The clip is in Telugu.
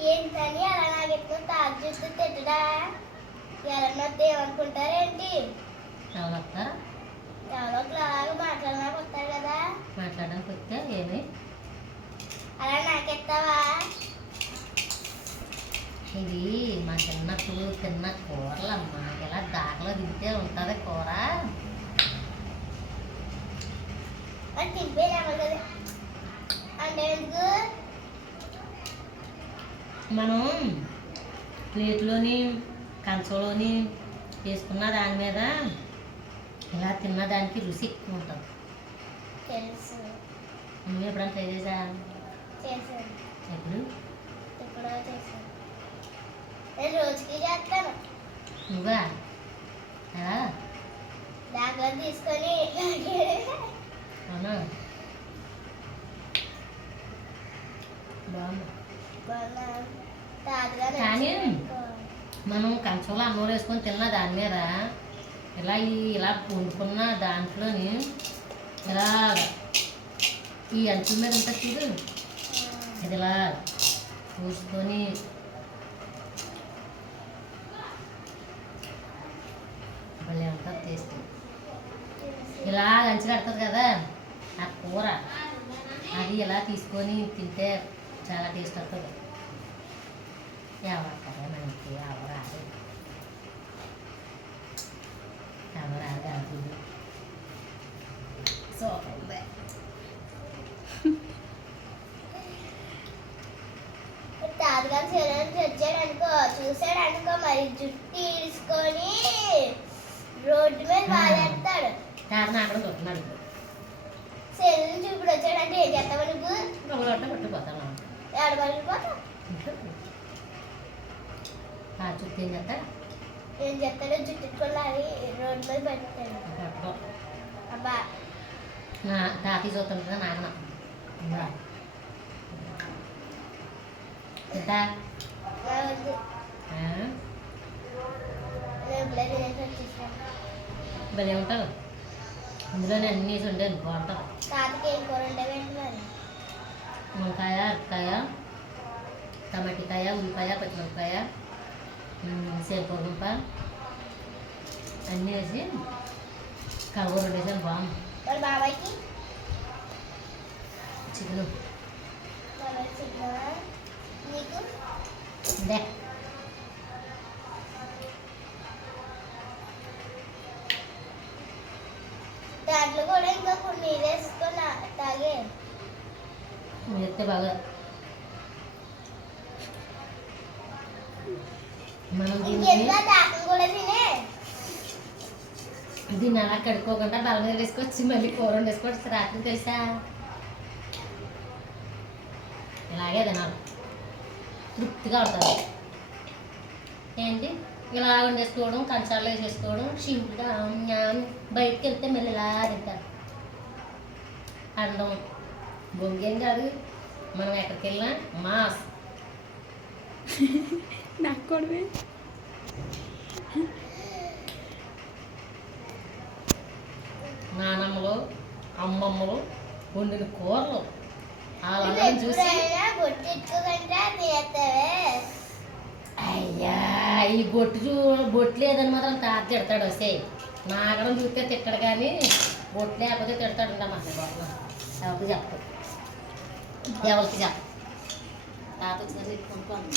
ఏంటని అలా నాకెత్తు తాగు చూస్తూ తిట్టడా? ఎవరన్నా ఏమనుకుంటారేంటి? ఎవరు వస్తారు ఎవరో ఒకలాగా మాట్లాడడానికి వస్తారు కదా. మాట్లాడడానికి వస్తే ఏమి? అలా నాకెత్తావా? ఇది మా చిన్నప్పుడు తిన్న కూరలమ్మా. ఇలా దాకలో దిగితే ఉంటుంది కూర. తినిపోయినా కదా. అంటే ఎందుకు? మనం ప్లేట్లోని కంచంలోని వేసుకున్న దాని మీద ఇలా తిన్న దానికి రుచి ఎక్కువ ఉంటుంది. తెలుసు. నువ్వు ఎప్పుడైనా ట్రై చేసా చేశాను. ఎప్పుడు? ఎప్పుడో చేశాను. నేను రోజుకి చేస్తాను. నువ్వా? ఎలా దాంట్లో తీసుకొని అవునా? బాగుంది? కానీ మనం కంచంలో అన్నం వేసుకొని తిన్న దాని మీద ఇలా ఇలా వండుకున్న దాంట్లోని ఇలా ఈ అంచుల మీద ఉంటుంది చూడు. ఇది ఇలా పూసుకొని భలే ఉంటుంది టేస్ట్. ఇలా అంచు కడుతుంది కదా ఆ కూర. అది ఇలా తీసుకొని తింటే చాలా టేస్ట్ వస్తుంది ఎవరు మనకి ఎవరు రాదు ఎవరు రాదు కాదు సూపర్ తాతగారు చెల్లెలు వచ్చాడు అనుకో చూసాడు అనుకో మరి జుట్టు తీసుకొని రోడ్డు మీద బాధేస్తాడు కారణం అక్కడ కొట్టున్నాడు చెల్లెలు చూపుడు వచ్చాడంటే ఏం చేస్తావు నువ్వు? పట్టుకుపోతాను ఆ చుట్టూ ఏం చేస్తా ఏం చేస్తాడో జుట్టు కొనాలి రోడ్డు మీద పెడతాడు అబ్బా. నా తాతి చూస్తుంటుందా నాయన. ఉందా తింటా నా వద్దు ఆ? నేను ఇప్పుడే తినేసి వచ్చేసాను. భలే ఉంటావు. ఇందులోనే అన్నీ వేసి ఉండేది తాతకి ఏం కూర పెట్టు మరి వంకాయ అరకాయ టమాటికాయ ఉల్లిపాయ పచ్చిమిరపకాయ సేపగుంప అన్నీ వేసి కలగూర వండేసాను బాగుంది బాబాయ్కి చికెన్ బాబాయ్ చిన్న నీకు దే దాంట్లో కూడా ఇంకా మెత్తే బాగా. మనం దీన్ని అలా కడుక్కోకుండా బల మీద వేసుకొచ్చి మళ్ళీ కూర వండేసుకోవచ్చు రాత్రి తెలుసా? ఇలాగే తినాలి. తృప్తిగా ఉంటుంది. ఏంటి? ఇలా వండేసుకోవడం కంచాలు వేసేసుకోవడం సింపుల్గా బయటికి వెళ్తే మళ్ళీ ఇలా తింటారు. అండం బొంగేం కాదు. మనం ఎక్కడికి వెళ్ళినా మాస్. నాకు కూడా నానమ్మలు అమ్మమ్మలు వండిన కూరలు. వాళ్ళందరం చూసి అయ్యా ఈ బొట్టు చూ బొట్టు లేదని మాత్రం తాత తిడతాడు వస్తే. నాగడం చూస్తే తిట్టడు కానీ బొట్టు లేకపోతే తిడతాడు ఉండమ్మా ఎవరికి చెప్పడు ఎవరికి చెప్ప తాత వచ్చిన చెప్పుకుంటాను